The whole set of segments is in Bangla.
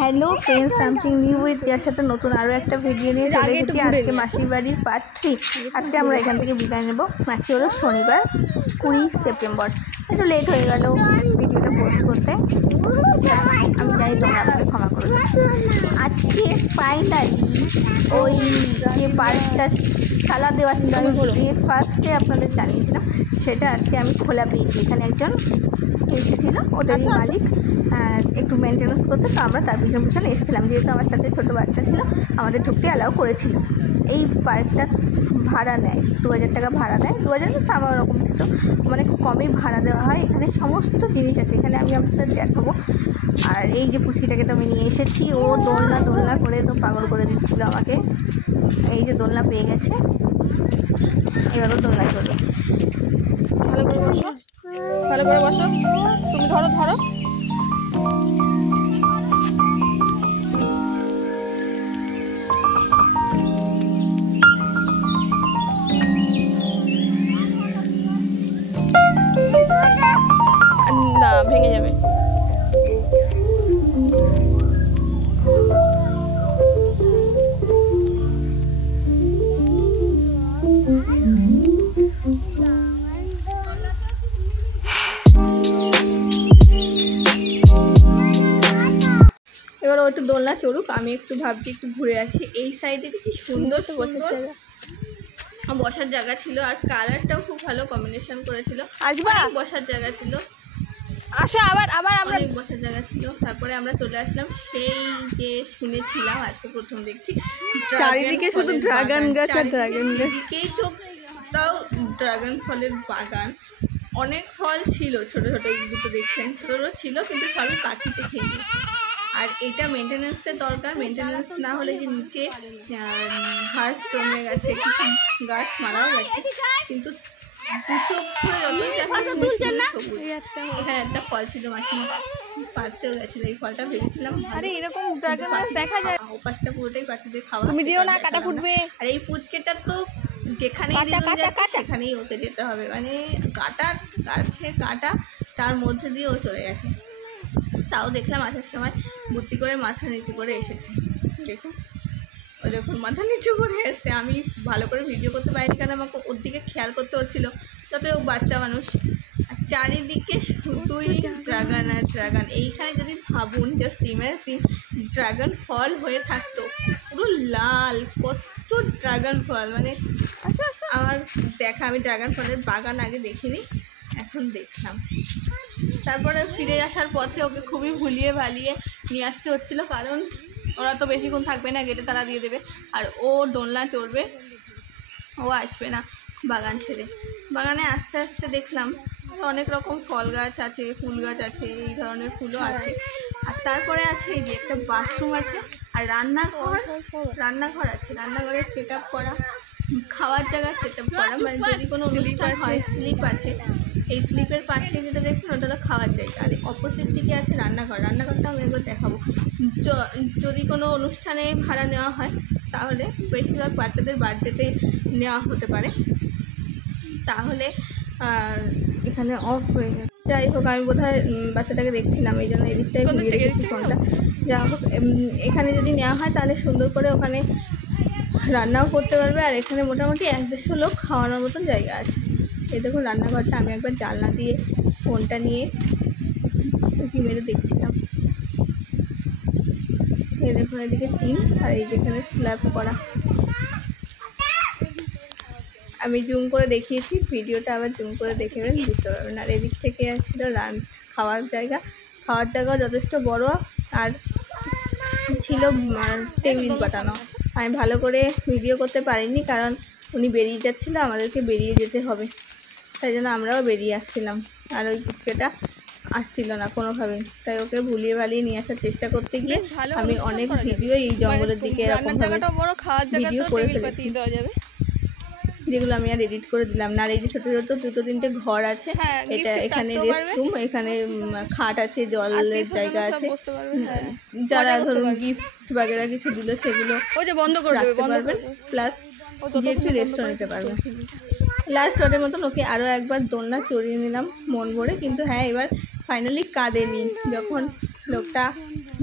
Hello friends, something new with যার সাথে নতুন আরও একটা ভিডিও নিয়ে চলে এসেছি। আজকে মাসির বাড়ির পার্ট 3। আজকে আমরা এখান থেকে বিদায় নেব। মাসি হলো শনিবার 20 সেপ্টেম্বর। একটু লেট হয়ে গেল ভিডিওটা পোস্ট করতে, আমি জানি তোমরা আমাকে ক্ষমা করবে। আজকে ফাইনালি ওই যে পার্কটা তালা দেওয়া ছিল, আমি ফার্স্টে আপনাদের জানিয়েছিলাম, সেটা আজকে আমি খোলা পেয়েছি। এখানে একজন এসেছিল, ওদেরই মালিক, একটু মেনটেন্যান্স করতে, তো আমরা তার পিছনে পিছনে এসেছিলাম। যেহেতু আমার সাথে ছোটো বাচ্চা ছিল, আমাদের ঢুকতে অ্যালাউ করেছিল। এই পার্কটা ভাড়া নেয় 2000 টাকা ভাড়া দেয়। 2000 সামা রকম, কিন্তু মানে কমই ভাড়া দেওয়া হয়। এখানে সমস্ত জিনিস আছে, এখানে আমি আপনাদের দেখাবো। আর এই যে পুচকিটাকে তো আমি নিয়ে এসেছি, ও দোলনা করে তো পাগল করে দিচ্ছিল আমাকে। এই যে দোলনা পেয়ে গেছে, এবারও দোলনা চলবে। ভালো করে বসো, তুমি ধরো না, ভেঙে যাবে। এবার ও একটু দোলনা চড়ুক, আমি একটু ভাবছি একটু ঘুরে আসি। এই সাইডে কি সুন্দর সুন্দর বসার জায়গা ছিল, আর কালারটাও খুব ভালো কম্বিনেশন করেছিল। আসবা, বসার জায়গা ছিল, আসো আবার আমরা বসার জায়গা ছিল। তারপরে আমরা চলে আসলাম সেই যে শুনেছিলাম, আজকে প্রথম দেখছি চারিদিকে শুধু ড্রাগন গাছ আর ড্রাগন গাছ, চোখ তাও ড্রাগন ফলের বাগান। অনেক ফল ছিল, ছোট ছোট দুটো দেখছেন, ছোট ছোট ছিল, কিন্তু সবই পাখিতে খেয়ে। আর এটা মেনটেন্যান্সের দরকার, মেনটেন্যান্স না হলে যে নিচে ঘাস জমে গেছে, কিছু গাছ মারাও গেছে, কিন্তু এখানে একটা ফল ছিল, মাসি পাড়তেও গেছিল। এই ফলটা ভেবেছিলাম এরকম দেখা যায়, ওপাশটা পুরোটাই পাখিদের খাওয়া। তুমি যেও না, কাটা ফুটবে। আর এই পুচকেটা তো যেখানেই সেখানেই ওকে যেতে হবে, মানে কাটা গাছে কাটা, তার মধ্যে দিয়ে ও চলে গেছে। তাও দেখলাম আসার সময় বুদ্ধি করে মাথা নিচু করে এসেছে। দেখুন ও যখন মাথা নিচু করে এসছে, আমি ভালো করে ভিডিও করতে পারিনি, কারণ আমাকে ওর দিকে খেয়াল করতে হচ্ছিলো, যাতে ও বাচ্চা মানুষ। আর চারিদিকে শুধুই ড্রাগন আর ড্রাগন। এইখানে যদি ভাবুন, জাস্ট ইমাজিন, ড্রাগন ফল হয়ে থাকতো পুরো লাল, কত ড্রাগন ফল, মানে আমার দেখা, আমি ড্রাগন ফলের বাগান আগে দেখিনি, এখন দেখলাম। তারপরে ফিরে আসার পথে ওকে খুবই ভুলিয়ে ভালিয়ে নিয়ে আসতে হচ্ছিলো, কারণ ওরা তো বেশিক্ষণ থাকবে না, গেটে তালা দিয়ে দেবে। আর ও দোলনা চড়বে, ও আসবে না বাগান ছেড়ে। বাগানে আস্তে আস্তে দেখলাম অনেক রকম ফল গাছ আছে, ফুল গাছ আছে, এই ধরনের ফুলও আছে। আর তারপরে আছে এই যে একটা বাথরুম আছে, আর রান্নাঘর আছে। রান্নাঘরের সেট আপ করা, খাওয়ার জায়গা সেট আপ করা, মানে যদি কোনো অনুষ্ঠান হয়, স্লিপ আছে। এই স্লিপের পাশে যেটা দেখছেন, ওটা হলো খাওয়ার জায়গা। আর অপোজিট দিকে আছে রান্নাঘরটা আমি একবার দেখাবো। যদি কোনো অনুষ্ঠানে ভাড়া নেওয়া হয়, তাহলে বেশিরভাগ বাচ্চাদের বার্থডেতে নেওয়া হতে পারে, তাহলে এখানে অফ হয়ে গেছে। যাই হোক, আমি বোধহয় বাচ্চাটাকে দেখছিলাম, এই জন্য এদিকটাই ঘুরিয়ে রেখেছি ফোনটা। যা হোক, এখানে যদি নেওয়া হয় তাহলে সুন্দর করে ওখানে রান্নাও করতে পারবে, আর এখানে মোটামুটি 1-150 লোক খাওয়ানোর মতন জায়গা আছে। এই দেখুন রান্নাঘরটা, আমি একবার জানলা দিয়ে ফোনটা নিয়ে উঁকি মেরে দেখছিলাম। এই দেখুন এদিকে টিন, আর এই যেখানে স্ল্যাব করা। আমি জুম করে দেখিয়েছি, ভিডিওটা আবার জুম করে দেখবেন, বুঝতে পারবেন। আর এদিক থেকে ছিল খাওয়ার জায়গাও যথেষ্ট বড়, আর ছিল টেবিল পাতানো। আমি ভালো করে ভিডিও করতে পারিনি, কারণ উনি বেরিয়ে যাচ্ছিলো, আমাদেরকে বেরিয়ে যেতে হবে, তাই জন্য আমরাও বেরিয়ে আসছিলাম। আর ওই পুচকেটা আসছিল না কোনোভাবেই, তাই ওকে ভুলিয়ে ভালিয়ে নিয়ে আসার চেষ্টা করতে গিয়ে আমি অনেক ভিডিও এই জঙ্গলের দিকে এরকমভাবে ভিডিও করে ফেলেছি, যেগুলো আমি আর এডিট করে দিলাম না। আর এই যে ছোটো ছোটো 2-3টে ঘর আছে, এটা এখানে রেস্টরুম, এখানে খাট আছে, জলের জায়গা আছে, যারা ধরুন গিফট বাগেরা কিছু দিল সেগুলো বন্ধ করে পারবেন, প্লাস একটু রেস্টও নিতে পারবেন। লাস্ট ওয়ারের মতন ওকে আরও একবার দোলনা চড়িয়ে নিলাম মন ভরে, কিন্তু হ্যাঁ এবার ফাইনালি কাঁদেনি। যখন লোকটা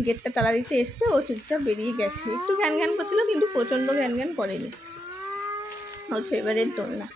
গেটটা তালা দিতে এসছে ও চুপচাপ বেরিয়ে গেছে। একটু ঘ্যান ঘ্যান করছিল কিন্তু প্রচণ্ড ঘ্যান ঘ্যান করেনি। ওর ফেভারিট দোলনা।